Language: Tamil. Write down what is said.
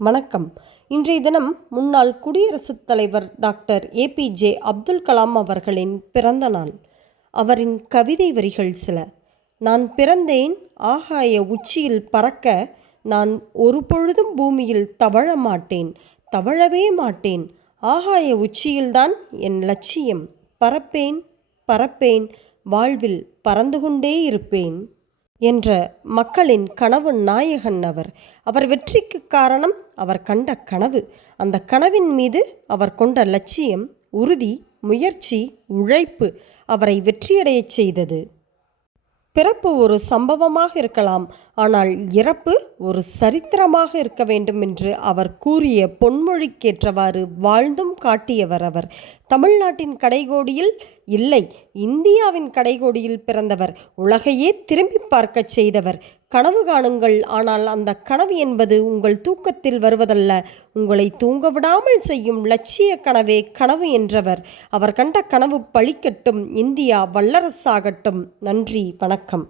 வணக்கம். இன்றைய தினம் முன்னாள் குடியரசுத் தலைவர் டாக்டர் ஏபிஜே அப்துல் கலாம் அவர்களின் பிறந்த நாள். அவரின் கவிதை வரிகள் சில. நான் பிறந்தேன் ஆகாய உச்சியில் பறக்க, நான் ஒரு பொழுதும் பூமியில் தவழ மாட்டேன், தவழவே மாட்டேன். ஆகாய உச்சியில்தான் என் லட்சியம். பறப்பேன் பறப்பேன், வாழ்வில் பறந்து கொண்டே இருப்பேன் என்ற மக்களின் கனவு நாயகன் அவர். அவர் வெற்றிக்கு காரணம் அவர் கண்ட கனவு. அந்த கனவின் மீது அவர் கொண்ட லட்சியம், உறுதி, முயற்சி, உழைப்பு அவரை வெற்றியடையச் செய்தது. பிறப்பு ஒரு சம்பவமாக இருக்கலாம், ஆனால் இறப்பு ஒரு சரித்திரமாக இருக்க வேண்டும் என்று அவர் கூறிய பொன்மொழிக்கேற்றவாறு வாழ்ந்தும் காட்டியவர் அவர். தமிழ்நாட்டின் கடைகோடியில் இல்லை, இந்தியாவின் கடைகோடியில் பிறந்தவர். உலகையே திரும்பி பார்க்கச் செய்தவர். கனவு காணுங்கள், ஆனால் அந்த கனவு என்பது உங்கள் தூக்கத்தில் வருவதல்ல, உங்களை தூங்க விடாமல் செய்யும் லட்சிய கனவே கனவு என்றவர். அவர் கண்ட கனவு பலிக்கட்டும், இந்தியா வல்லரசாகட்டும். நன்றி, வணக்கம்.